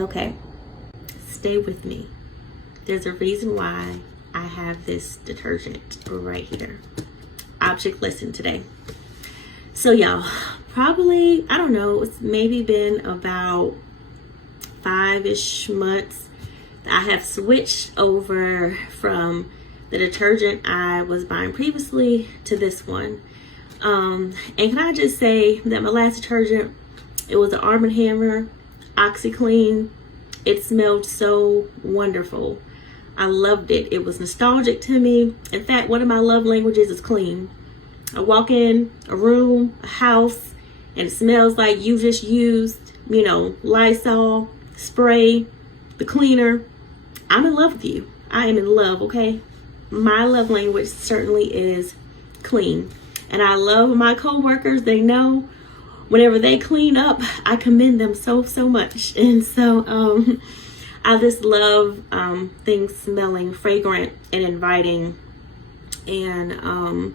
Okay, stay with me. There's a reason why I have this detergent right here. Object lesson today. So y'all, probably, I don't know, it's maybe been about 5-ish months that I have switched over from the detergent I was buying previously to this one. And can I just say that my last detergent, it was an Arm & Hammer OxiClean. It smelled so wonderful. I loved it. It was nostalgic to me. In fact, one of my love languages is clean. I walk in a room, a house, and it smells like you just used, Lysol, spray, the cleaner. I'm in love with you. I am in love, okay? My love language certainly is clean. And I love my coworkers. They know whenever they clean up, I commend them so much. And so I just love things smelling fragrant and inviting. And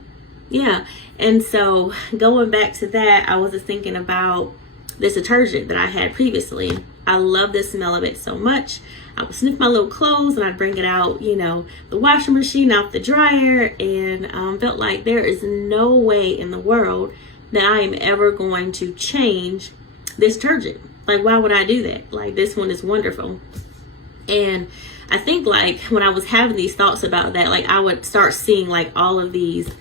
yeah. And so going back to that, I was just thinking about this detergent that I had previously. I love the smell of it so much. I would sniff my little clothes and I'd bring it out, the washing machine, out the dryer, and felt like there is no way in the world that I am ever going to change this detergent. Like, why would I do that? Like, this one is wonderful. And I think like when I was having these thoughts about that, like I would start seeing like all of these,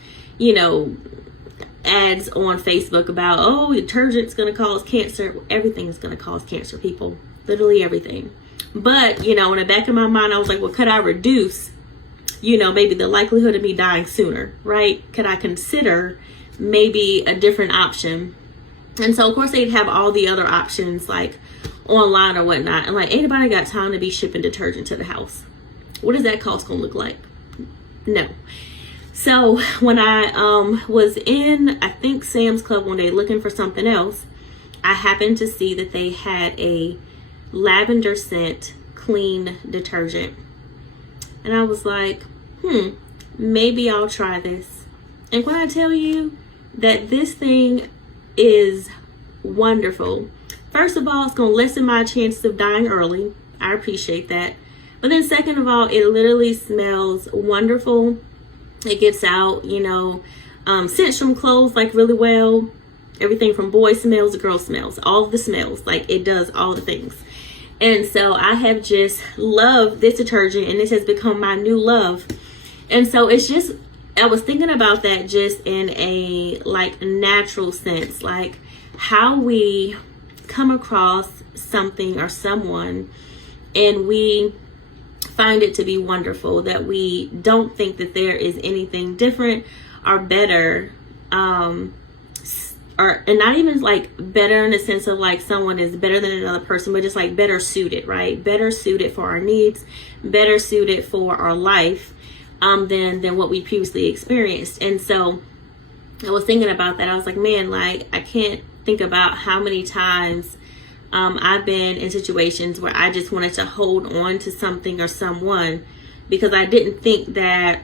ads on Facebook about, oh, detergent's going to cause cancer. Everything is going to cause cancer, people. Literally everything. But, in the back of my mind, I was like, well, could I reduce, maybe the likelihood of me dying sooner, right? Could I consider maybe a different option? And so, of course, they'd have all the other options like online or whatnot. And like, anybody got time to be shipping detergent to the house? What is that cost going to look like? No. So when I was in, I think, Sam's Club one day looking for something else, I happened to see that they had a lavender scent clean detergent. And I was like, maybe I'll try this. And when I tell you that this thing is wonderful, first of all, it's going to lessen my chances of dying early. I appreciate that. But then second of all, it literally smells wonderful. It gets out, scents from clothes like really well. Everything from boy smells to girl smells. All of the smells. Like, it does all the things. And so I have just loved this detergent, and this has become my new love. And so it's just, I was thinking about that just in a like natural sense, like how we come across something or someone and we find it to be wonderful, that we don't think that there is anything different or better, and not even like better in the sense of like someone is better than another person, but just like better suited, right? Better suited for our needs, better suited for our life than what we previously experienced. And so I was thinking about that. I was like, man, like I can't think about how many times I've been in situations where I just wanted to hold on to something or someone because I didn't think that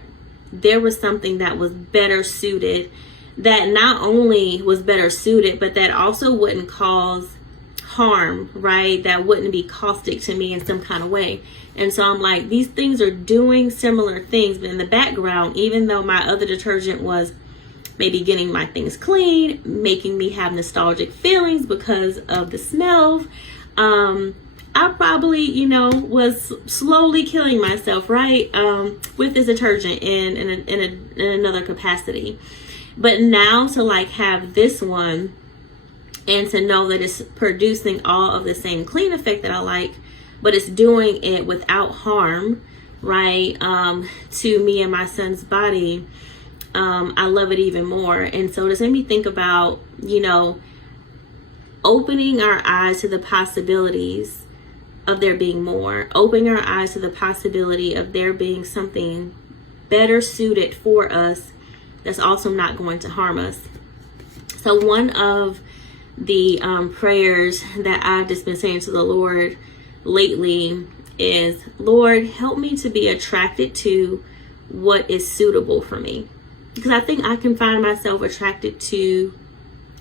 there was something that was better suited, that not only was better suited, but that also wouldn't cause harm, right? That wouldn't be caustic to me in some kind of way. And so I'm like, these things are doing similar things, but in the background, even though my other detergent was maybe getting my things clean, making me have nostalgic feelings because of the smell, I probably, was slowly killing myself, right? With this detergent in another capacity. But now to like have this one and to know that it's producing all of the same clean effect that I like, but it's doing it without harm, right? To me and my son's body. I love it even more. And so this made me think about, opening our eyes to the possibilities of there being more, opening our eyes to the possibility of there being something better suited for us that's also not going to harm us. So one of the prayers that I've just been saying to the Lord lately is, Lord, help me to be attracted to what is suitable for me. Because I think I can find myself attracted to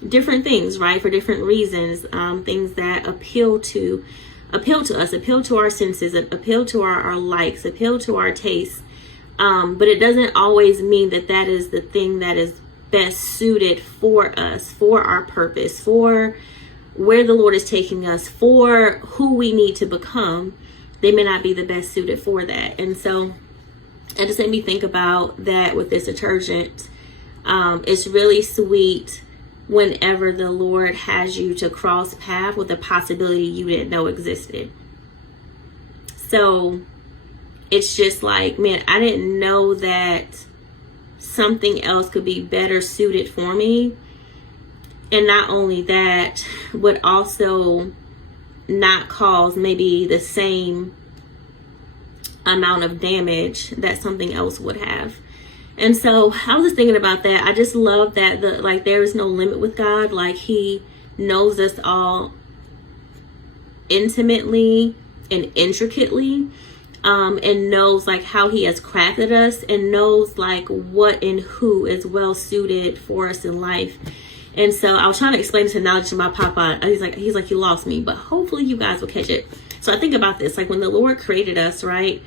different things, right? For different reasons, things that appeal to appeal to us, appeal to our senses, appeal to our likes, appeal to our tastes. But it doesn't always mean that that is the thing that is best suited for us, for our purpose, for where the Lord is taking us, for who we need to become. They may not be the best suited for that. And so it just made me think about that with this detergent. It's really sweet whenever the Lord has you to cross path with a possibility you didn't know existed. So it's just like, man, I didn't know that something else could be better suited for me. And not only that, but also not cause maybe the same amount of damage that something else would have. And so I was just thinking about that. I just love that there is no limit with God. Like, he knows us all intimately and intricately, and knows like how he has crafted us, and knows like what and who is well suited for us in life. And so I was trying to explain this analogy to my papa. He's like, you lost me, but hopefully you guys will catch it. So I think about this, like when the Lord created us, right?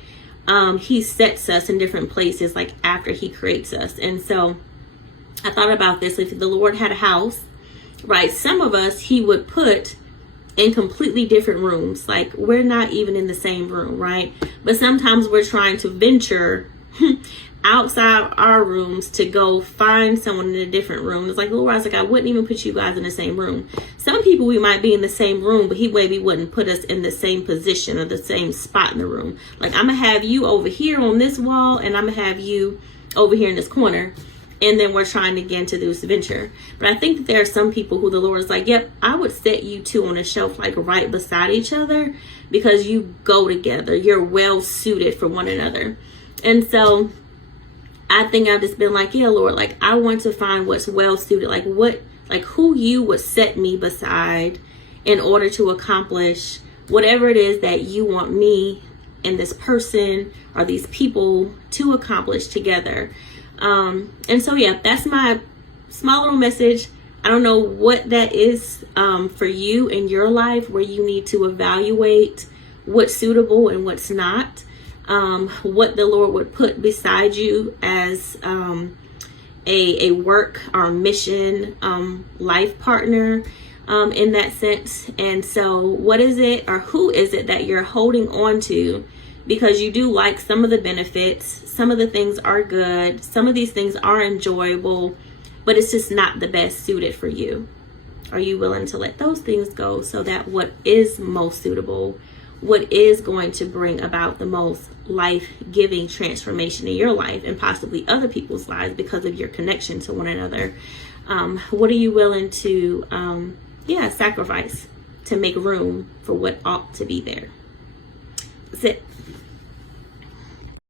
He sets us in different places, like after he creates us. And so I thought about this. If the Lord had a house, right? Some of us, he would put in completely different rooms. Like, we're not even in the same room, right? But sometimes we're trying to venture outside our rooms to go find someone in a different room. It's like, Lord, I was like, I wouldn't even put you guys in the same room. Some people, we might be in the same room, but he maybe wouldn't put us in the same position or the same spot in the room. Like, I'm gonna have you over here on this wall, and I'm gonna have you over here in this corner. And then we're trying again to do this venture. But I think that there are some people who the Lord is like, yep, I would set you two on a shelf, like right beside each other, because you go together. You're well suited for one another. And so I think I've just been like, yeah, Lord, like I want to find what's well suited, like who you would set me beside in order to accomplish whatever it is that you want me and this person or these people to accomplish together. And so, yeah, that's my small little message. I don't know what that is for you in your life, where you need to evaluate what's suitable and what's not. What the Lord would put beside you as a work or mission life partner in that sense. And so what is it, or who is it that you're holding on to because you do like some of the benefits? Some of the things are good, some of these things are enjoyable, but it's just not the best suited for you. Are you willing to let those things go so that what is most suitable, what is going to bring about the most life-giving transformation in your life and possibly other people's lives because of your connection to one another, what are you willing to sacrifice to make room for what ought to be there? That's it.